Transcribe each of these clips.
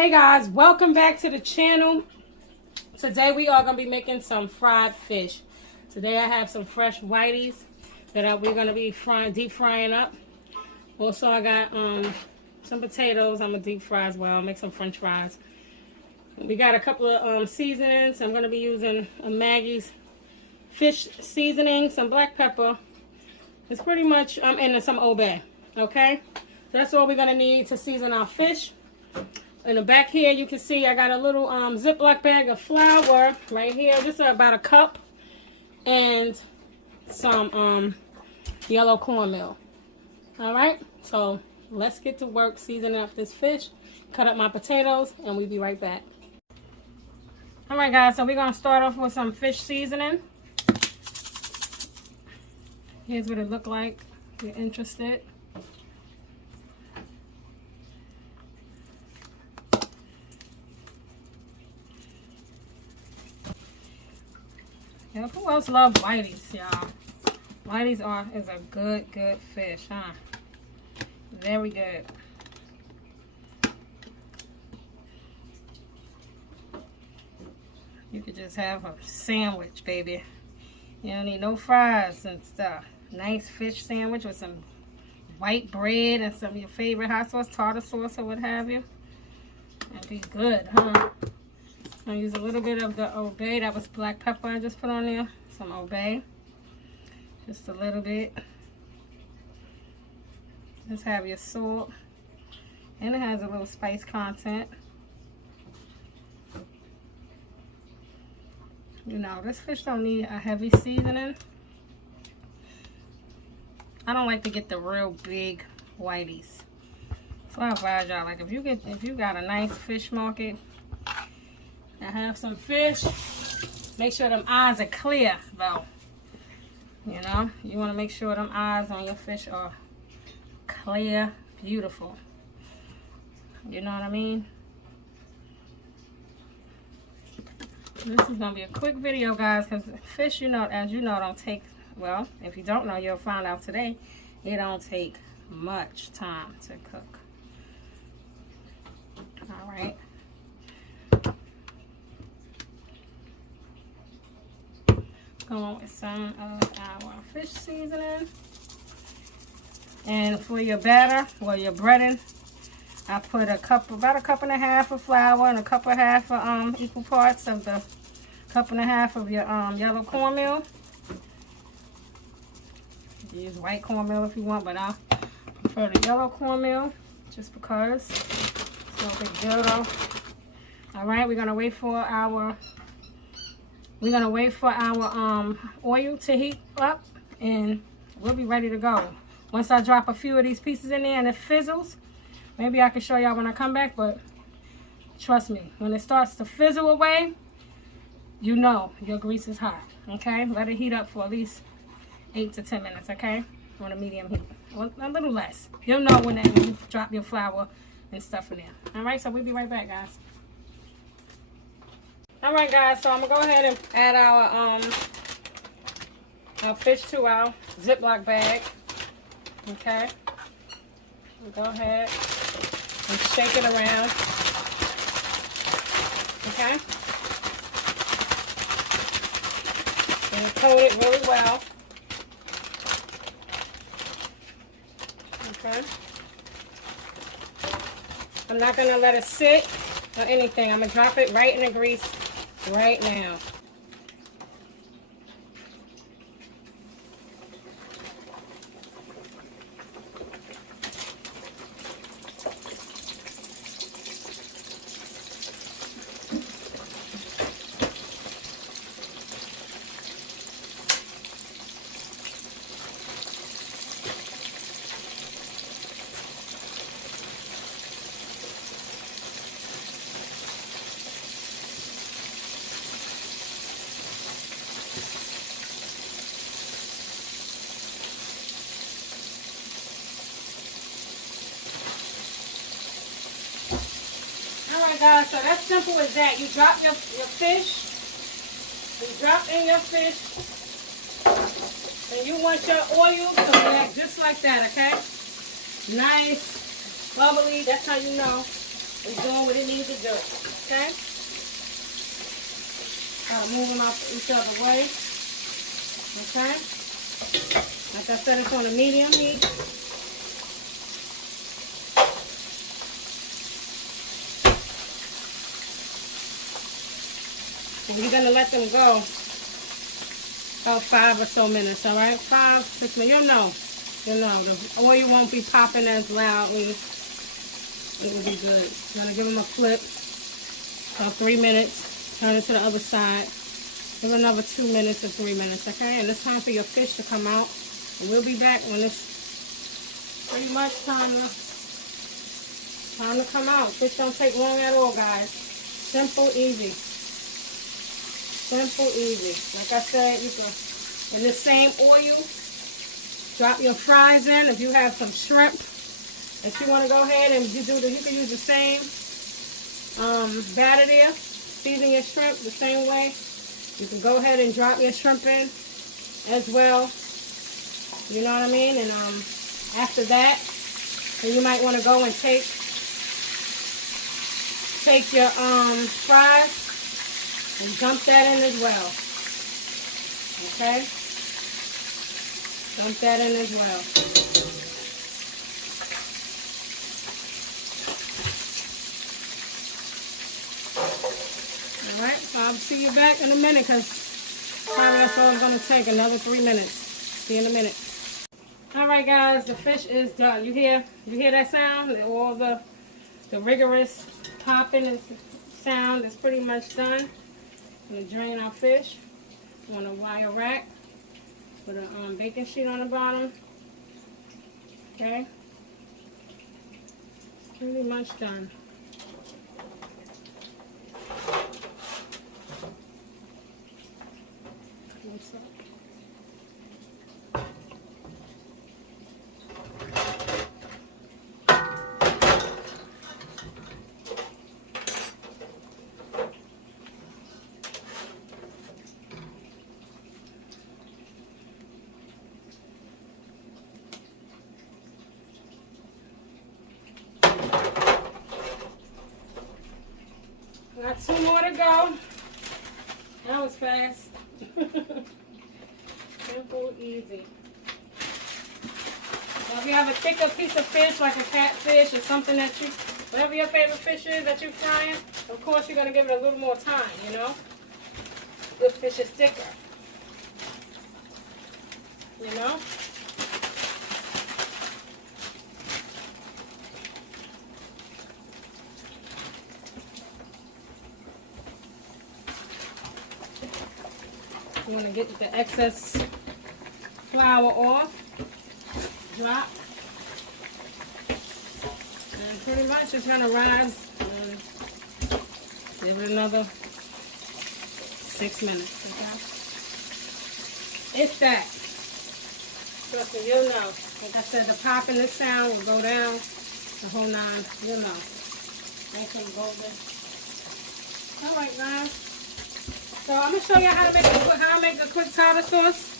Hey guys, welcome back to the channel. Today we are going to be making some fried fish. Today I have some fresh whiteys that we're going to be deep frying up. Also I got some potatoes I'm going to deep fry as well. Make some french fries. We got a couple of seasonings. I'm going to be using a Maggie's fish seasoning, some black pepper. It's pretty much, and some Old Bay. Okay? So that's all we're going to need to season our fish. In the back here, you can see I got a little Ziploc bag of flour right here. Just about a cup. And some yellow cornmeal. Alright? So, let's get to work seasoning up this fish. Cut up my potatoes, and we'll be right back. Alright guys, so we're going to start off with some fish seasoning. Here's what it looked like if you're interested. Yeah, who else loves whiteys, y'all? Whiteys is a good fish, huh? Very good. You could just have a sandwich, baby. You don't need no fries and stuff. Nice fish sandwich with some white bread and some of your favorite hot sauce, tartar sauce or what have you. That'd be good, huh? I'm gonna use a little bit of the Old Bay. That was black pepper I just put on there. Some Old Bay. Just a little bit. Just have your salt. And it has a little spice content. You know, this fish don't need a heavy seasoning. I don't like to get the real big whiteys. So I advise y'all, like if you got a nice fish market, and have some fish, make sure them eyes are clear though. You know, you want to make sure them eyes on your fish are clear, beautiful. You know what I mean? This is going to be a quick video, guys, because fish, you know, as you know, don't take, well, if you don't know, you'll find out today, it don't take much time to cook. All right. Going with some of our fish seasoning. And for your batter, or your breading, I put about a cup and a half of flour and a cup and a half of equal parts of the cup and a half of your yellow cornmeal. You use white cornmeal if you want, but I prefer the yellow cornmeal just because. It's no big deal though. All right, we're gonna wait for our oil to heat up, and we'll be ready to go. Once I drop a few of these pieces in there and it fizzles, maybe I can show y'all when I come back, but trust me, when it starts to fizzle away, you know your grease is hot, okay? Let it heat up for at least 8 to 10 minutes, okay? On a medium heat, or a little less. You'll know when you drop your flour and stuff in there. All right, so we'll be right back, guys. All right, guys, so I'm gonna go ahead and add our fish to our Ziploc bag. Okay. Go ahead and shake it around. Okay. And coat it really well. Okay. I'm not gonna let it sit or anything. I'm gonna drop it right in the grease right now. Guys, so that's simple as that. You drop your fish. You drop in your fish. And you want your oil to react just like that, okay? Nice, bubbly. That's how you know It's doing what it needs to do. Okay? Move them out each other way. Okay? Like I said, it's on a medium heat. And you're going to let them go about 5 or so minutes, all right? 5, 6 minutes. You'll know. The oil won't be popping as loudly. It will be good. You're going to give them a flip. About 3 minutes. Turn it to the other side. Give another 2 minutes or 3 minutes, okay? And it's time for your fish to come out. And we'll be back when it's pretty much time to come out. Fish don't take long at all, guys. Simple, easy. Simple, easy. Like I said, you can, in the same oil, drop your fries in. If you have some shrimp that you want to go ahead and you can use the same batter there. Season your shrimp the same way. You can go ahead and drop your shrimp in as well. You know what I mean? And after that, then you might want to go and take your fries and dump that in as well. Okay? Dump that in as well. Alright, so I'll see you back in a minute because probably that's all it's going to take, another 3 minutes. See you in a minute. Alright guys, the fish is done. You hear that sound? All the rigorous popping and sound is pretty much done. I'm going to drain our fish on a wire rack with a baking sheet on the bottom. Okay? Pretty much done. What's up? Got 2 more to go. That was fast. Simple, easy. Now if you have a thicker piece of fish, like a catfish or something that you, whatever your favorite fish is that you're frying, of course you're going to give it a little more time, you know. This fish is thicker. You know. You want to get the excess flour off, drop, and pretty much it's going to rise and give it another 6 minutes, okay? It's that. Trust me, you'll know. Like I said, the pop and the sound will go down, the whole 9, you'll know. Nice and golden. Alright guys. So I'm going to show you how to make a quick tartar sauce.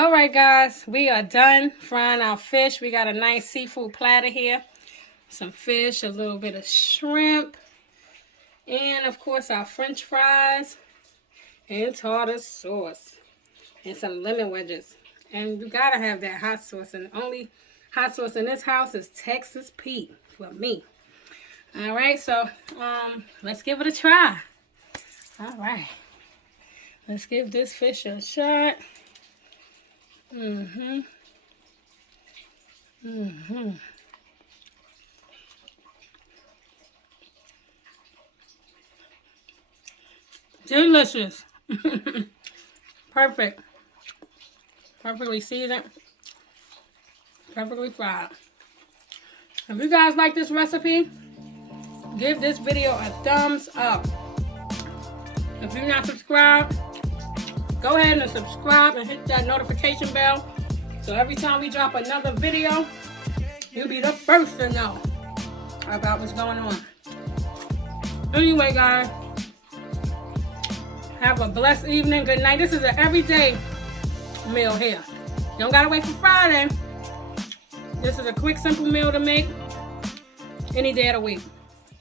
All right, guys, we are done frying our fish. We got a nice seafood platter here. Some fish, a little bit of shrimp, and of course our French fries and tartar sauce and some lemon wedges. And you gotta have that hot sauce, and the only hot sauce in this house is Texas Pete for me. All right, so let's give it a try. All right, let's give this fish a shot. Delicious. Perfect. Perfectly seasoned. Perfectly fried. If you guys like this recipe, give this video a thumbs up. If you're not subscribed, go ahead and subscribe and hit that notification bell. So every time we drop another video, you'll be the first to know about what's going on. Anyway, guys, have a blessed evening. Good night. This is an everyday meal here. You don't gotta wait for Friday. This is a quick, simple meal to make any day of the week.